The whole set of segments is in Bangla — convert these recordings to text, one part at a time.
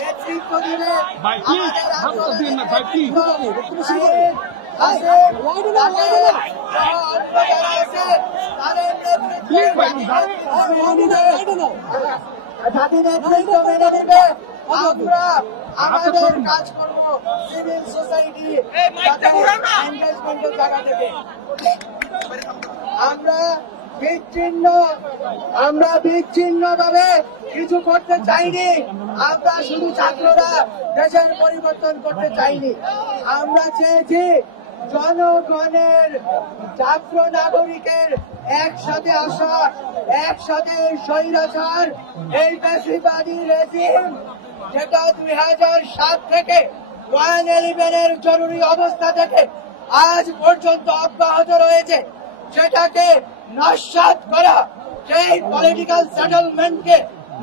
নেতৃত্ব দিবেন জাতি নেতৃত্ব মেনে দিবে। আমরা আমাদের কাজ করব সিভিল সোসাইটি এনগেজমেন্টের জায়গা থেকে। আমরা বিচ্ছিন্ন ভাবে কিছু করতে চাইনি। আমরা শুধু ছাত্ররা দেশের পরিবর্তন করতে চাইনি। আমরা চেয়েছি জনগণের, ছাত্র নাগরিকের একসাথে আসা, একসাথে স্বৈরাচার এই ফ্যাসিবাদী রেজিম যেটা 2007 থেকে 9/11 জরুরি অবস্থা থেকে আজ পর্যন্ত অব্যাহত রয়েছে, সেটাকে নস্যাৎ করা, সেই পলিটিক্যাল সেটেলমেন্টকে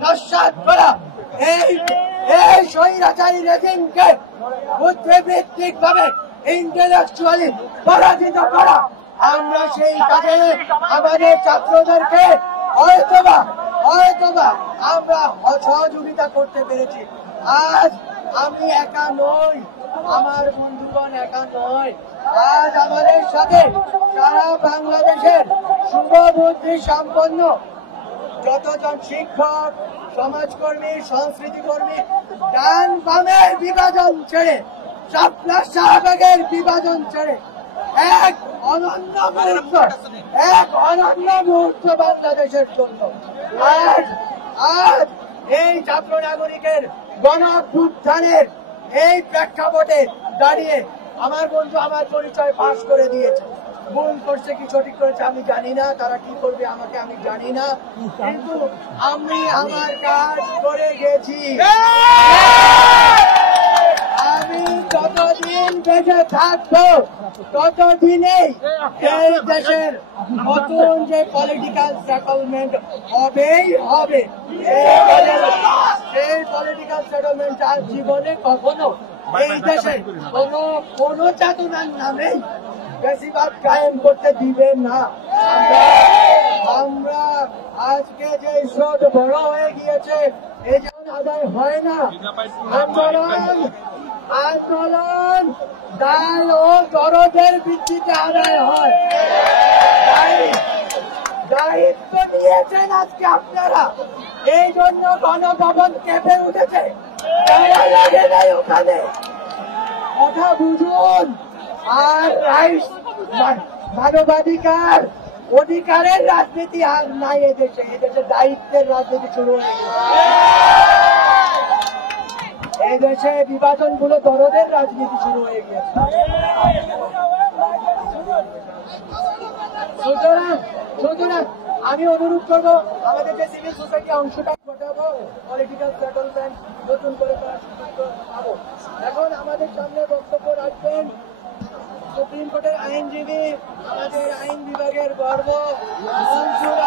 নস্যাৎ করা, এই স্বৈরাচারী রেজিমকে বুদ্ধিবৃত্তিক ভাবে ইন্টেলেকচুয়ালি পরাজিত করা। আমরা সেই কাজে আমাদের ছাত্রদেরকে হয়তোবা আমরা সহযোগিতা করতে পেরেছি। আজ আমি একা নই, আমার বন্ধুগণ একা নয়। আজ আমাদের সাথে সারা বাংলাদেশের শুভবুদ্ধি সম্পন্ন যতজন শিক্ষক, সমাজকর্মী, সংস্কৃতি কর্মী, ডান বামের বিভাজন ছেড়ে, শাপলা শাহবাগের বিভাজন ছেড়ে এক অনন্য মুহূর্ত বাংলাদেশের জন্য আজ এই ছাত্র নাগরিকের গণঅভ্যুত্থানের এই প্রেক্ষাপটে দাঁড়িয়ে আমার বন্ধু আমার পরিচয় ফাঁস করে দিয়েছে। ভুল করছে কি সঠিক করেছে আমি জানি না, তারা কি করবে আমাকে আমি জানি না, কিন্তু আমি আমার কাজ করে গেছি। আমি যতদিন বেঁচে থাকবো ততদিনেই এই দেশের নতুন যে পলিটিক্যাল সেটেলমেন্ট হবেই হবে। এই পলিটিক্যাল সেটেলমেন্ট আর জীবনে কখনো এই দেশে কোন চেতনার নামে বেশিরভাগ কায়েম করতে দিবে না। আমরা আজকে যে স্রোত বড় হয়ে গিয়েছে, এই যেমন আদায় হয় না। আন্দোলন দায় ও দরদের ভিত্তিতে আদায় হয়। দায়িত্ব নিয়েছেন আজকে আপনারা, এই জন্য গণভবন কেঁপে উঠেছে। লাগে নাই ওখানে, কথা বুঝুন। আর মানবাধিকার, অধিকারের রাজনীতি আর নাই এদেশে। এদেশে দায়িত্বের রাজনীতি শুরু হয়ে গেছে। এই দেশে বিভাজন গুলো দরদের রাজনীতি শুরু হয়ে গিয়েছে। সুতরাং আমি অনুরোধ করবো আমাদের যে সিভিল সোসাইটি অংশটা ঘটাবো, পলিটিক্যাল সেটেলমেন্ট নতুন করে করার সুযোগ পাবো। এখন আমাদের সামনে বক্তব্য রাখবেন সুপ্রিম কোর্টের আইনজীবী, আমাদের আইন বিভাগের গর্ব মনসুর